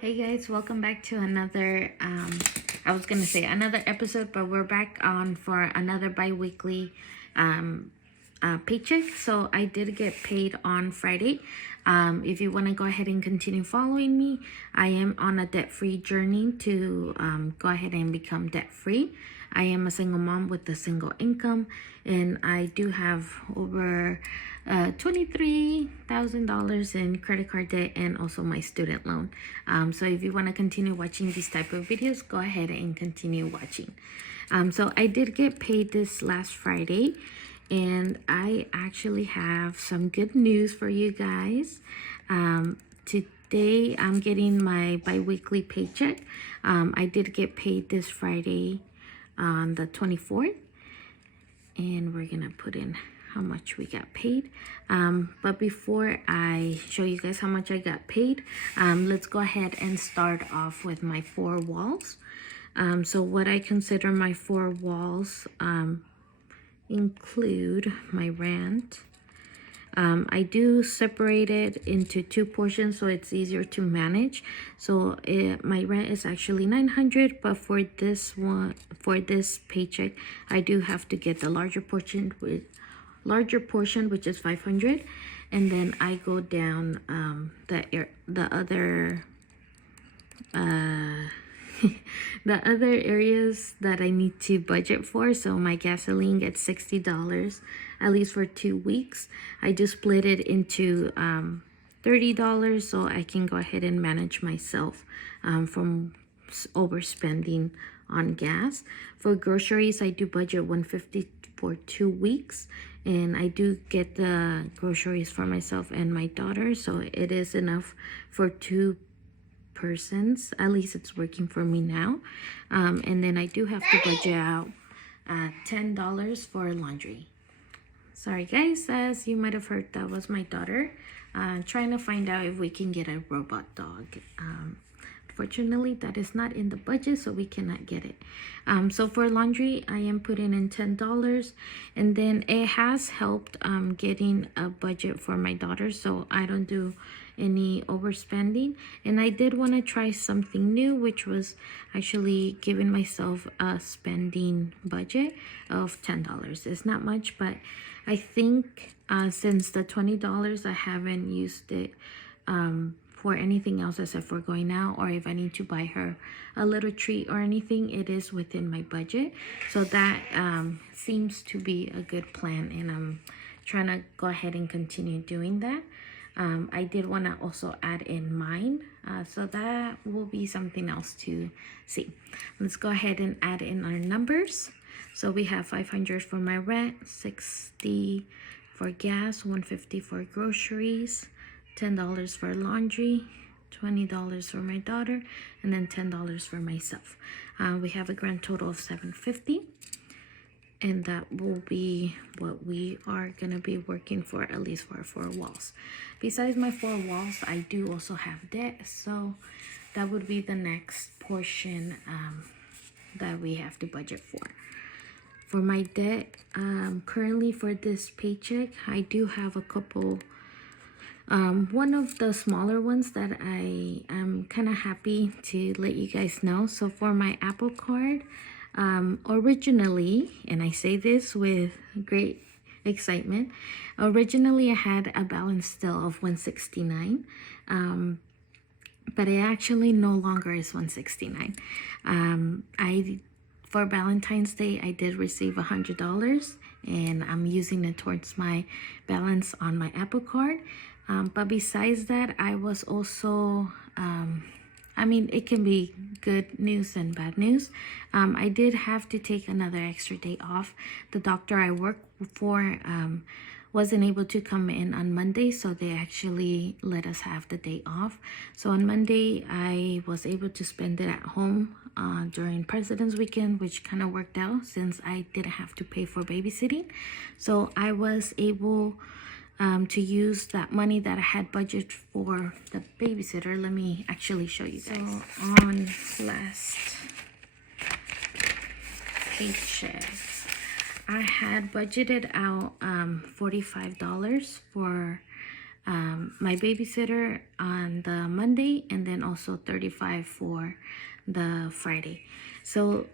Hey guys, welcome back to another I was gonna say another episode, but we're back on for another bi-weekly paycheck. So I did get paid on Friday. If you want to go ahead and continue following me, I am on a debt-free journey to go ahead and become debt-free. I am a single mom with a single income, and I do have over $23,000 in credit card debt and also my student loan. So if you want to continue watching these type of videos, go ahead and continue watching. So I did get paid this last Friday, and I actually have some good news for you guys. Today I'm getting my bi-weekly paycheck. I did get paid this Friday on the 24th, and we're gonna put in how much we got paid. But before I show you guys how much I got paid, let's go ahead and start off with my 4 walls. So what I consider my 4 walls include my rent. I do separate it into 2 portions so it's easier to manage. So my rent is actually $900, but for this this paycheck, I do have to get the larger portion, which is $500, and then I go down the other the other areas that I need to budget for. So my gasoline gets $60 at least for 2 weeks. I just split it into $30 so I can go ahead and manage myself from overspending on gas. For groceries, I do budget $150 for 2 weeks, and I do get the groceries for myself and my daughter, so it is enough for 2 persons. At least it's working for me now. And then I do have to budget out $10 for laundry. Sorry guys, as you might have heard, that was my daughter trying to find out if we can get a robot dog. Fortunately, that is not in the budget, so we cannot get it. So for laundry, I am putting in $10, and then it has helped getting a budget for my daughter, so I don't do any overspending. And I did want to try something new, which was actually giving myself a spending budget of $10. It's not much, but I think since the $20, I haven't used it for anything else except for going out, or if I need to buy her a little treat or anything, it is within my budget. So that seems to be a good plan, and I'm trying to go ahead and continue doing that. I did want to also add in mine, so that will be something else to see. Let's go ahead and add in our numbers. So we have $500 for my rent, $60 for gas, $150 for groceries, $10 for laundry, $20 for my daughter, and then $10 for myself. We have a grand total of $750, and that will be what we are gonna be working for, at least for our 4 walls. Besides my 4 walls, I do also have debt, so that would be the next portion that we have to budget for. For my debt, currently for this paycheck, I do have a couple. One of the smaller ones that I am kind of happy to let you guys know. So for my Apple Card, originally, and I say this with great excitement, originally I had a balance still of $169, but it actually no longer is $169. For Valentine's Day, I did receive $100, and I'm using it towards my balance on my Apple Card. But besides that, I was also, I mean, it can be good news and bad news. I did have to take another extra day off. The doctor I work for wasn't able to come in on Monday, so they actually let us have the day off. So on Monday, I was able to spend it at home during President's Weekend, which kind of worked out since I didn't have to pay for babysitting. So I was able to use that money that I had budgeted for the babysitter. Let me actually show you guys. So on last paycheck, I had budgeted out $45 for my babysitter on the Monday, and then also $35 for the Friday. So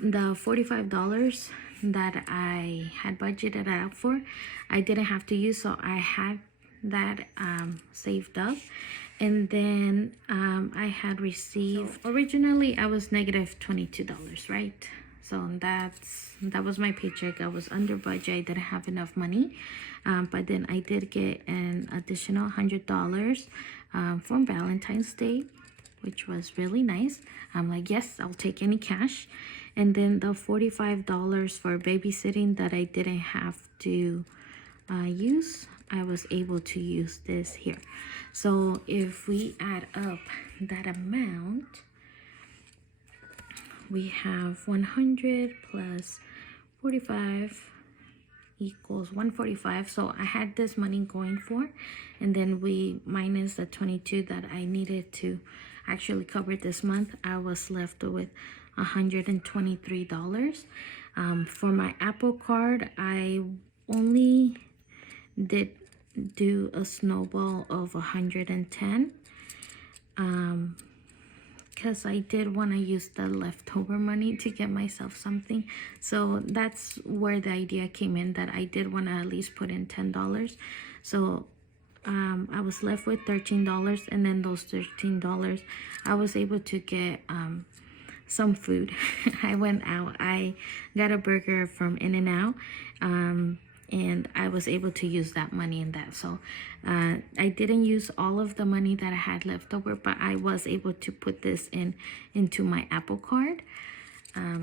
the $45 that I had budgeted out for, I didn't have to use, so I had that saved up. And then I had received, originally I was negative $22, right? So that was my paycheck. I was under budget. I didn't have enough money, but then I did get an additional $100 from Valentine's Day, which was really nice. I'm like, yes, I'll take any cash. And then the $45 for babysitting that I didn't have to use, I was able to use this here. So if we add up that amount, we have 100 plus 45 equals 145. So I had this money going for, and then we minus the 22 that I needed to actually cover this month. I was left with $123. For my Apple Card, I only did do a snowball of 110 because I did want to use the leftover money to get myself something. So that's where the idea came in, that I did want to at least put in $10. So I was left with $13, and then those $13 I was able to get some food. I went out, I got a burger from In-N-Out, and I was able to use that money in that. So I didn't use all of the money that I had left over, but I was able to put this into my Apple Card.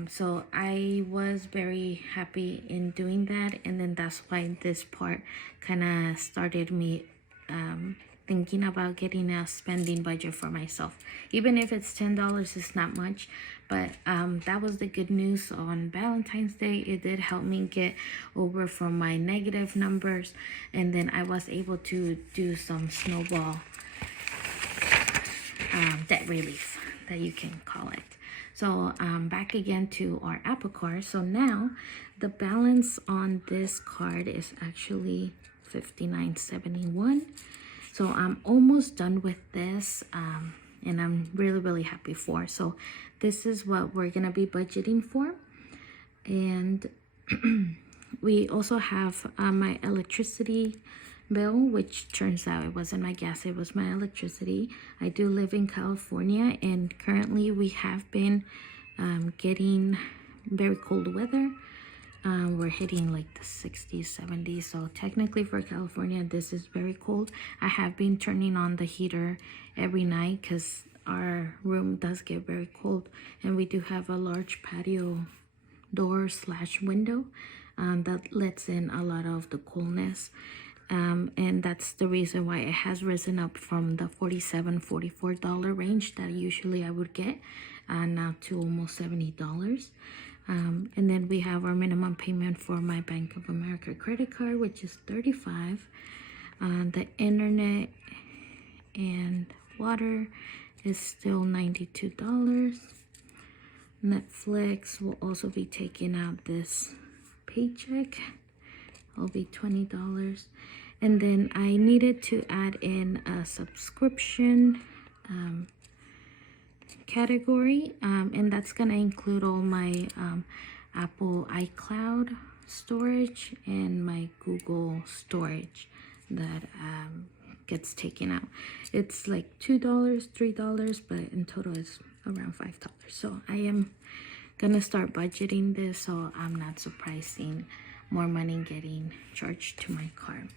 So I was very happy in doing that, and then that's why this part kind of started me thinking about getting a spending budget for myself. Even if it's $10, it's not much, but that was the good news on Valentine's Day. It did help me get over from my negative numbers, and then I was able to do some snowball debt relief, that you can call it. So back again to our Apple Card. So now the balance on this card is actually $59.71. So I'm almost done with this, and I'm really happy for. So this is what we're gonna be budgeting for. And we also have my electricity bill, which turns out it wasn't my gas, it was my electricity. I do live in California, and currently we have been getting very cold weather. We're hitting like the 60s, 70s. So technically for California, this is very cold. I have been turning on the heater every night because our room does get very cold. And we do have a large patio door / window that lets in a lot of the coolness. And that's the reason why it has risen up from the $47, $44 range that usually I would get, now to almost $70. And then we have our minimum payment for my Bank of America credit card, which is $35. The internet and water is still $92. Netflix will also be taking out this paycheck. It'll be $20. And then I needed to add in a subscription category, and that's gonna include all my Apple iCloud storage and my Google storage that gets taken out. It's like $2, $3, but in total it's around $5. So I am gonna start budgeting this, so I'm not surprised seeing more money getting charged to my card.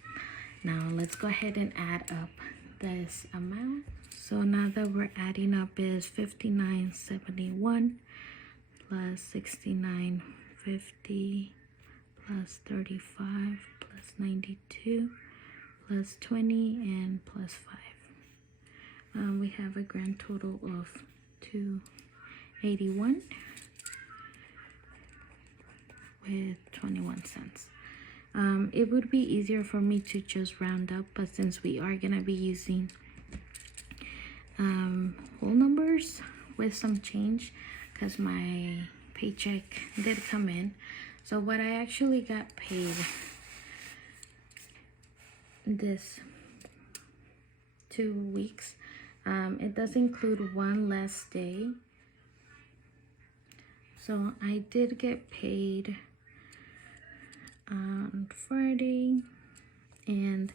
Now let's go ahead and add up this amount. So now that we're adding up is $59.71 plus $69.50 plus $35 plus $92 plus $20 and plus $5. We have a grand total of $281 with 21 cents. It would be easier for me to just round up, but since we are gonna be using whole numbers with some change, because my paycheck did come in, So what I actually got paid this 2 weeks, it does include one less day. So I did get paid on Friday, and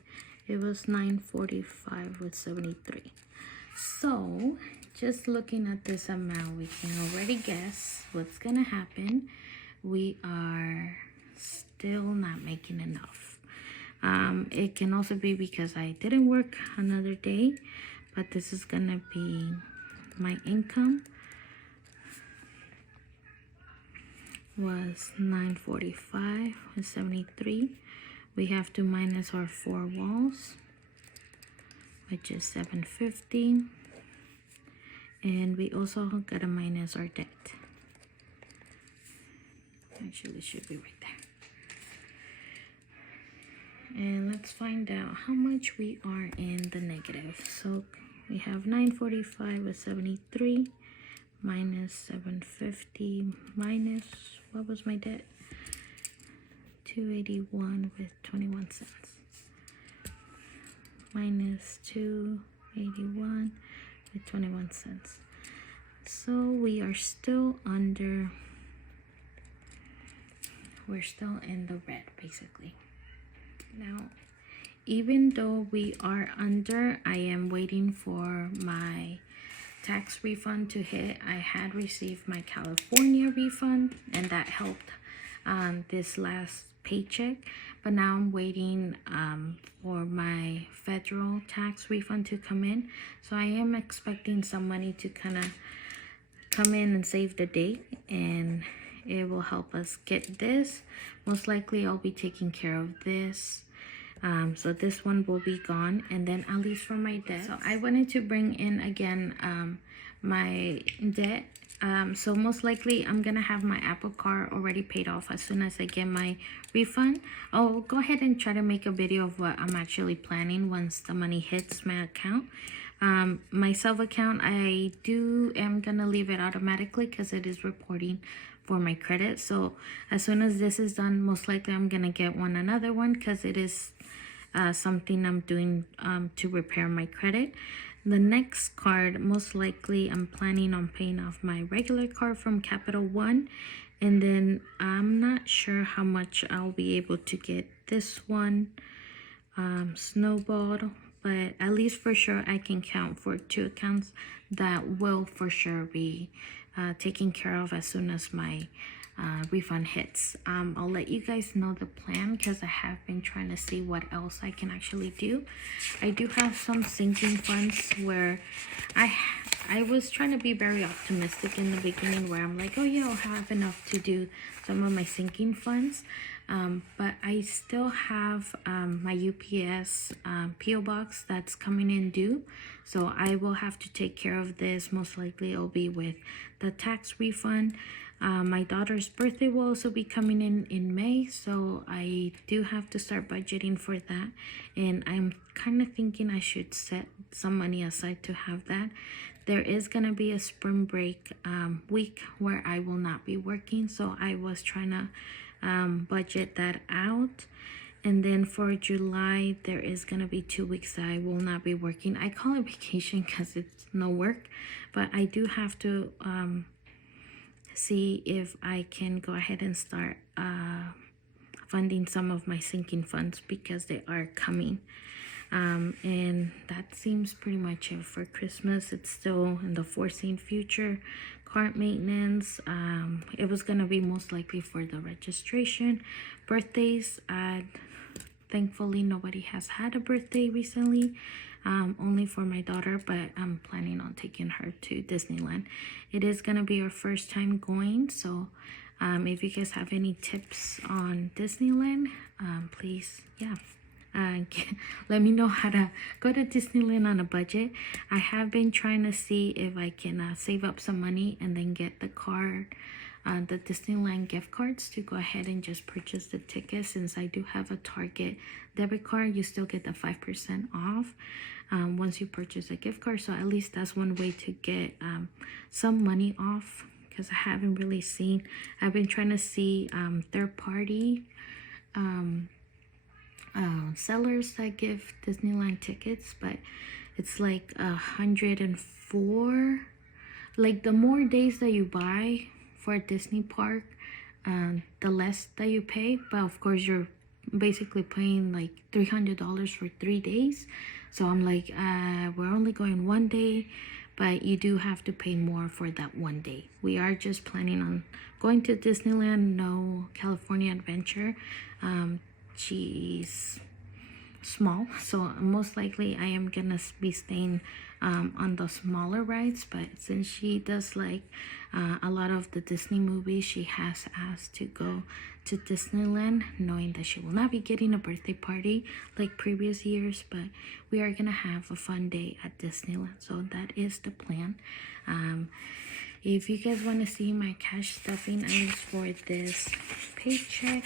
it was $9.45 with 73. So just looking at this amount, we can already guess what's gonna happen. We are still not making enough. It can also be because I didn't work another day, but this is gonna be my income was $9.45 with 73. We have to minus our 4 walls, which is $7.50, and we also gotta minus our debt. Actually, it should be right there. And let's find out how much we are in the negative. So we have $9.45 with 73 minus $7.50 minus, what was my debt? $2.81 with 21 cents minus $2.81 with 21 cents. So we are still under, we're still in the red basically. Now, even though we are under, I am waiting for my tax refund to hit. I had received my California refund, and that helped this last paycheck, but now I'm waiting for my federal tax refund to come in. So I am expecting some money to kind of come in and save the day, and it will help us get this. Most likely I'll be taking care of this. So this one will be gone, and then at least for my debt. So I wanted to bring in again my debt. So most likely I'm gonna have my Apple Card already paid off as soon as I get my refund. I'll go ahead and try to make a video of what I'm actually planning once the money hits my account. My self account, I am gonna leave it automatically because it is reporting for my credit. So as soon as this is done, most likely I'm gonna get another one because it is something I'm doing to repair my credit. The next card, most likely I'm planning on paying off my regular card from Capital One, and then I'm not sure how much I'll be able to get this one snowballed, but at least for sure I can count for 2 accounts that will for sure be taken care of as soon as my refund hits. I'll let you guys know the plan because I have been trying to see what else I can actually do. I do have some sinking funds where I was trying to be very optimistic in the beginning, where I'm like, oh yeah, I'll have enough to do some of my sinking funds. But I still have my UPS PO box that's coming in due, so I will have to take care of this. Most likely it'll be with the tax refund. My daughter's birthday will also be coming in May, so I do have to start budgeting for that, and I'm kind of thinking I should set some money aside to have that. There is gonna be a spring break week where I will not be working, so I was trying to budget that out. And then for July, there is gonna be 2 weeks that I will not be working. I call it vacation because it's no work, but I do have to see if I can go ahead and start funding some of my sinking funds because they are coming. And that seems pretty much it for Christmas. It's still in the foreseen future. Card maintenance, it was gonna be most likely for the registration. Birthdays, thankfully nobody has had a birthday recently, only for my daughter, but I'm planning on taking her to Disneyland. It is gonna be our first time going, so if you guys have any tips on Disneyland, please, let me know how to go to Disneyland on a budget. I have been trying to see if I can save up some money and then get the card, the Disneyland gift cards, to go ahead and just purchase the tickets. Since I do have a Target debit card, you still get the 5% off once you purchase a gift card. So at least that's one way to get some money off, because I haven't really seen. I've been trying to see third-party sellers that give Disneyland tickets, but it's like 104. Like, the more days that you buy for a Disney park, the less that you pay. But of course, you're basically paying like $300 for 3 days. So I'm like, we're only going 1 day, but you do have to pay more for that 1 day. We are just planning on going to Disneyland, no California Adventure. She's small, so most likely I am gonna be staying on the smaller rides, but since she does like a lot of the Disney movies, she has asked to go to Disneyland, knowing that she will not be getting a birthday party like previous years, but we are gonna have a fun day at Disneyland. So that is the plan. If you guys want to see my cash stuffing items for this paycheck,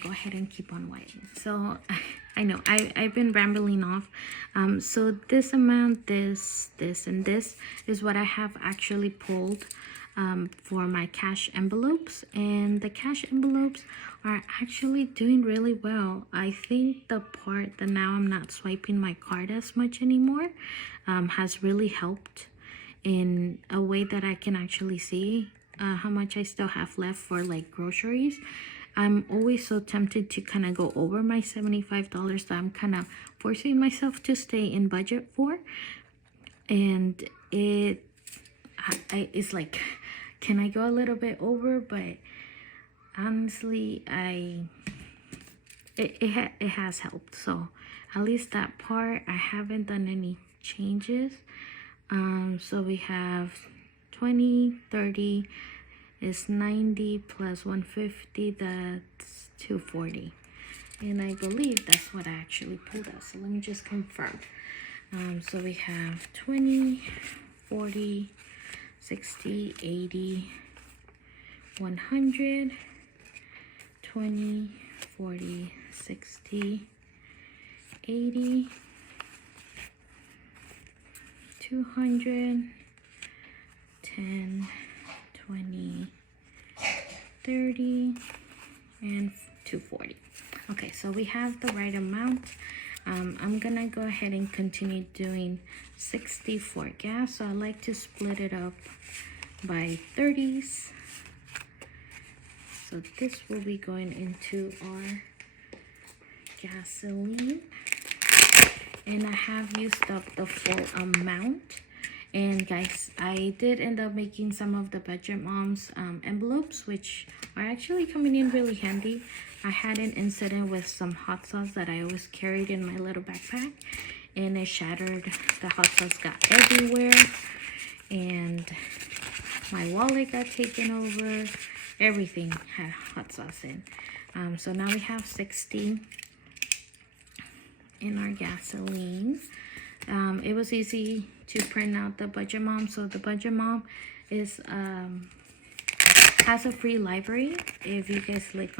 go ahead and keep on watching. So I know I've been rambling off. So this amount, this, and this is what I have actually pulled for my cash envelopes, and the cash envelopes are actually doing really well. I think the part that now I'm not swiping my card as much anymore has really helped in a way that I can actually see how much I still have left for like groceries. I'm always so tempted to kind of go over my $75 that I'm kind of forcing myself to stay in budget for. And it's like, can I go a little bit over? But honestly, it has helped. So at least that part, I haven't done any changes. So we have 20, 30 is 90 plus 150, that's 240. And I believe that's what I actually pulled out. So let me just confirm. So we have 20, 40, 60, 80, 100, 20, 40, 60, 80, 200, 10, 20, 30, and 240. Okay, so we have the right amount. I'm gonna go ahead and continue doing 60 for gas. So I like to split it up by 30s. So this will be going into our gasoline. And I have used up the full amount. And guys, I did end up making some of the Budget Moms envelopes, which are actually coming in really handy. I had an incident with some hot sauce that I always carried in my little backpack, and it shattered. The hot sauce got everywhere, and my wallet got taken over. Everything had hot sauce in. So now we have 60 in our gasoline. It was easy to print out the Budget Mom. So the Budget Mom is has a free library. If you guys link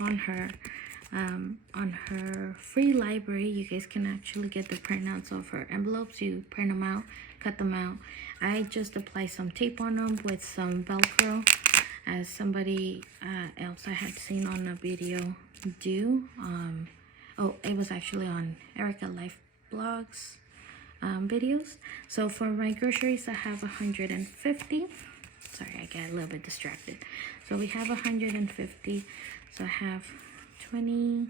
on her free library, you guys can actually get the printouts of her envelopes. You print them out, cut them out. I just apply some tape on them with some Velcro, as somebody else I had seen on a video do. Oh, it was actually on Erica Life Blogs videos. So for my groceries, I have 150. Sorry, I got a little bit distracted. So we have 150. So I have 20,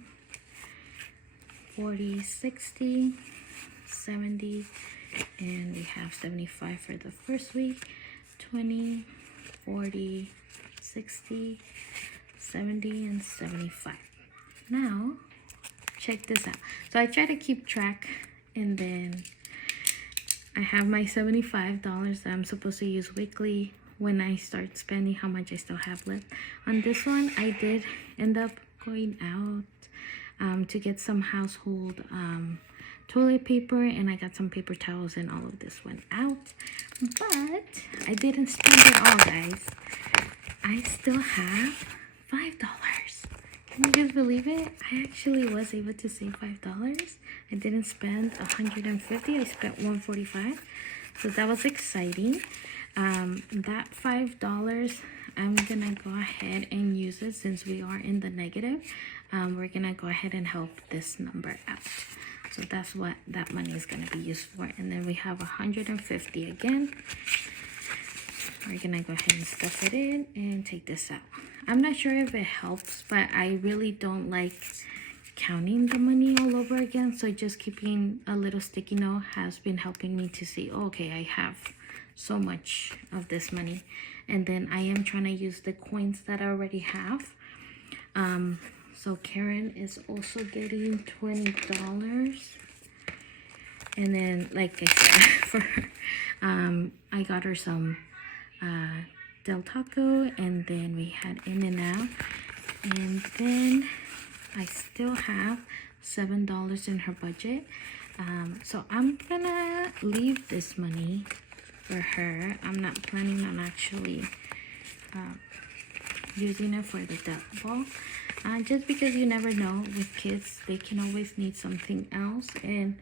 40, 60, 70, and we have 75 for the first week. 20, 40, 60, 70, and 75. Now, check this out. So I try to keep track, and then I have my $75 that I'm supposed to use weekly when I start spending, how much I still have left. On this one, I did end up going out to get some household toilet paper, and I got some paper towels, and all of this went out. But I didn't spend it all, guys. I still have $5. Can you guys believe it? I actually was able to save $5. I didn't spend 150. I spent 145. So that was exciting. That $5, I'm gonna go ahead and use it since we are in the negative. We're gonna go ahead and help this number out. So that's what that money is gonna be used for. And then we have 150 again. We're gonna go ahead and stuff it in and take this out. I'm not sure if it helps, but I really don't like counting the money all over again. So just keeping a little sticky note has been helping me to see, oh, okay, I have so much of this money. And then I am trying to use the coins that I already have. So Karen is also getting $20. And then, like I said, for her, I got her some Del Taco, and then we had In-N-Out. And then I still have $7 in her budget. So I'm gonna leave this money for her. I'm not planning on actually using it for the duck ball. Just because you never know, with kids, they can always need something else. And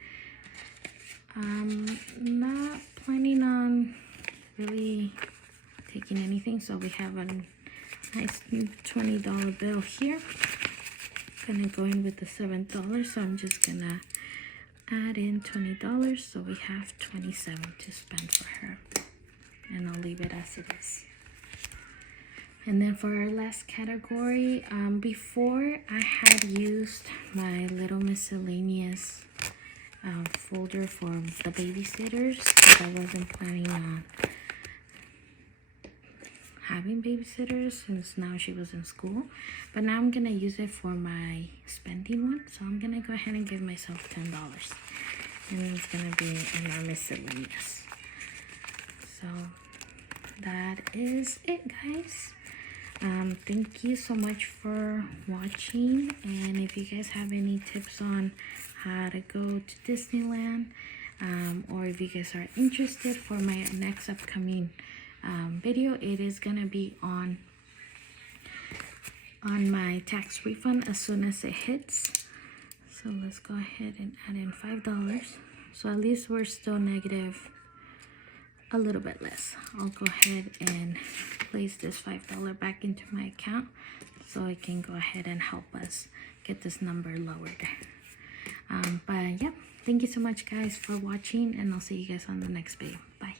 I'm not planning on really taking anything. So we have a nice $20 bill here. Gonna go in with the $7, so I'm just gonna add in $20, so we have $27 to spend for her, and I'll leave it as it is. And then for our last category, before I had used my little miscellaneous folder for the babysitters, because I wasn't planning on having babysitters since now she was in school. But now I'm gonna use it for my spending one, so I'm gonna go ahead and give myself $10, and it's gonna be in our miscellaneous. So that is it, guys. Thank you so much for watching, and if you guys have any tips on how to go to Disneyland, or if you guys are interested for my next upcoming video, it is gonna be on my tax refund as soon as it hits. So let's go ahead and add in $5, so at least we're still negative a little bit less. I'll go ahead and place this $5 back into my account so it can go ahead and help us get this number lowered. But yeah, thank you so much, guys, for watching, and I'll see you guys on the next video. Bye.